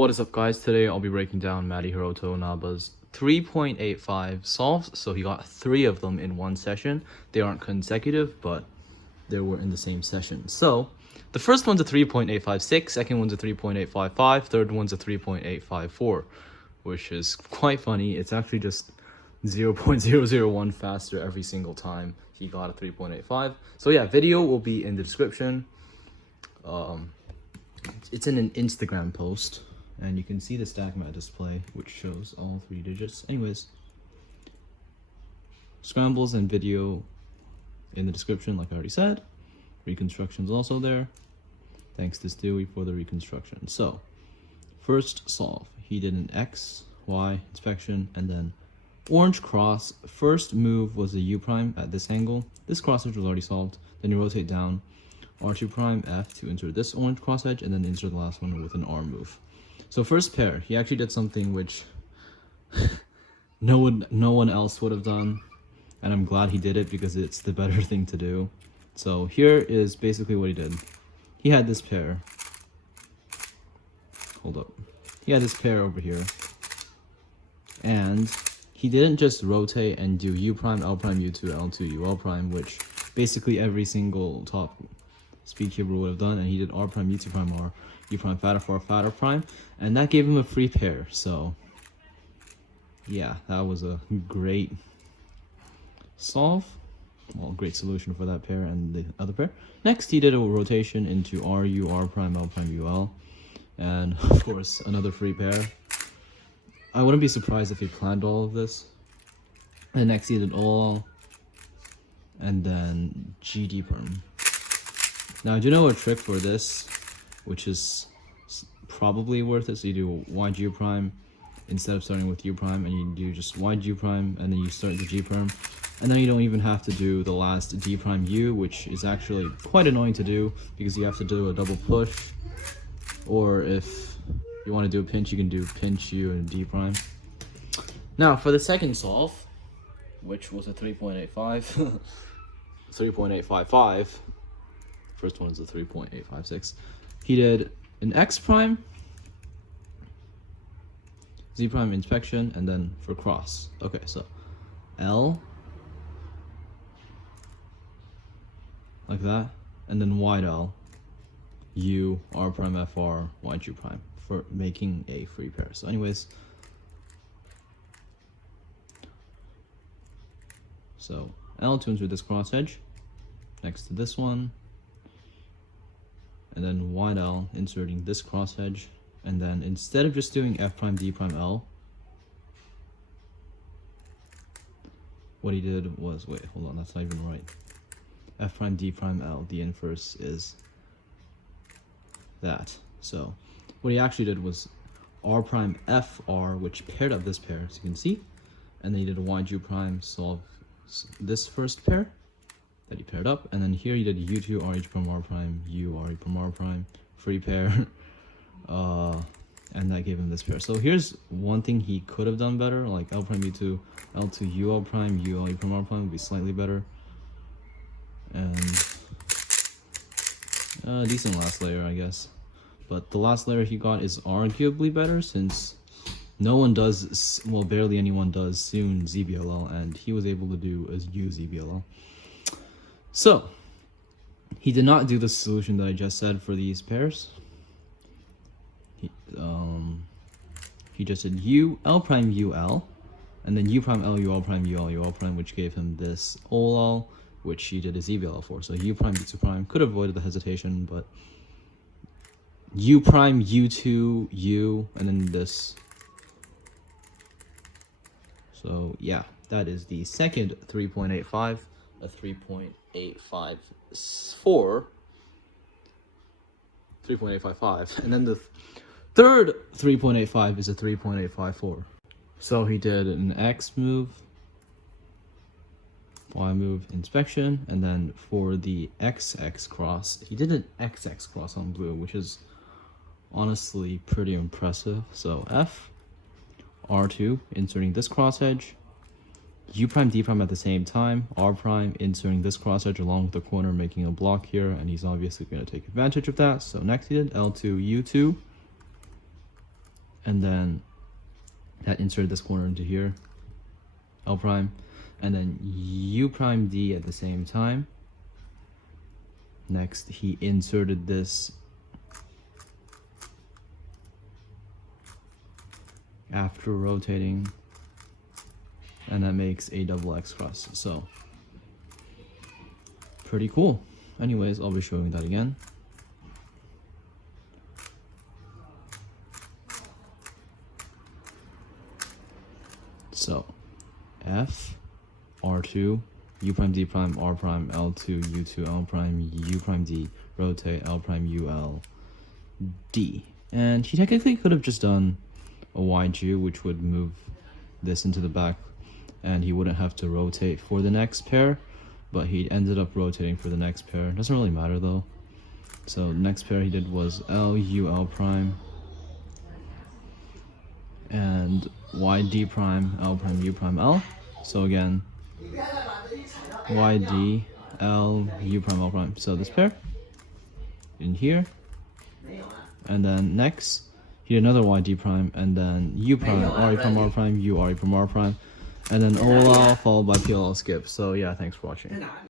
What is up, guys? Today I'll be breaking down Matty Naba's 3.85 solves. So he got 3 of them in one session. They aren't consecutive, but they were in the same session. So the first one's a 3.856, second one's a 3.855, third one's a 3.854, which is quite funny. It's actually just 0.001 faster every single time he got a 3.85. So yeah, video will be in the description. It's in an Instagram post, and you can see the stack mat display, which shows all 3 digits. Anyways, scrambles and video in the description, like I already said. Reconstruction's also there. Thanks to Stewie for the reconstruction. So, first solve, he did an X, Y, inspection, and then orange cross. First move was a U prime at this angle. This cross edge was already solved. Then you rotate down, R2 prime, F to insert this orange cross edge, and then insert the last one with an R move. So first pair, he actually did something which no one else would have done, and I'm glad he did it because it's the better thing to do. So here is basically what he did. He had this pair. Hold up. He had this pair over here, and he didn't just rotate and do U prime, L prime, U2, L2, UL prime, which basically every single top speed cuber would have done, and he did R prime, U2 prime, R, U prime, fatter 4, fatter prime, and that gave him a free pair. So yeah, that was a great solve. Well, great solution for that pair and the other pair. Next, he did a rotation into R, U, R prime, L prime, UL, and of course another free pair. I wouldn't be surprised if he planned all of this. And next he did all, and then GD perm. Now I do know a trick for this, which is probably worth it. So you do wide U prime instead of starting with U prime, and you do just wide U prime, and then you start the G perm, and then you don't even have to do the last D prime U, which is actually quite annoying to do because you have to do a double push, or if you want to do a pinch, you can do pinch U and D prime. Now for the second solve, which was a 3.85, 3.855. First one is a 3.856. He did an X prime, Z prime inspection, and then for cross. Okay, so L, like that, and then wide L, U, R prime, FR, wide U prime, for making a free pair. So anyways, so L tunes with this cross edge next to this one, and then wide L inserting this cross edge, and then instead of just doing F prime, D prime, L, what he did was, wait, hold on, that's not even right. F prime, D prime, L, the inverse is that. So what he actually did was R prime, F, R, which paired up this pair, as you can see, and then he did a wide U prime, solve this first pair that he paired up, and then here he did U2, RH prime, R prime, U, RE prime, R prime, free pair, and that gave him this pair. So here's one thing he could have done better, like L prime, U2, L2, UL prime, U, RE prime, R prime would be slightly better, and decent last layer, I guess. But the last layer he got is arguably better, since no one does, well, barely anyone does soon ZBLL, and he was able to do a U ZBLL. So he did not do the solution that I just said for these pairs. He just did U, L prime, UL, and then U prime, L, UL prime, UL, UL prime, which gave him this OL, which he did a ZBLL for. So U prime, U2 prime, could have avoided the hesitation, but U prime, U2, U, and then this. So yeah, that is the second 3.85, a 3.854, 3.855, and then the third 3.85 is a 3.854. So he did an X move, Y move, inspection, and then for the XX cross, he did an XX cross on blue, which is honestly pretty impressive. So F, R2, inserting this cross edge, U prime, D prime at the same time, R prime inserting this cross edge along with the corner, making a block here, and he's obviously going to take advantage of that. So next he did L2, U2, and then that inserted this corner into here, L prime, and then U prime D at the same time. Next, he inserted this after rotating, and that makes a double X cross. So pretty cool. Anyways, I'll be showing that again. So F, R2, U prime D prime, R prime, L2, U2, L prime, U prime D, rotate, L prime, UL, D. And he technically could have just done a YG, which would move this into the back, and he wouldn't have to rotate for the next pair, but he ended up rotating for the next pair. Doesn't really matter though. So the next pair he did was L, U, L prime, and Y, D prime, L prime, U prime, L. So again, Y, D, L, U prime, L prime. So this pair in here, and then next he did another Y, D prime, and then U prime, R, E prime, R prime, U, R, E prime, R prime, and then OLL followed by PLL skip. So yeah, thanks for watching.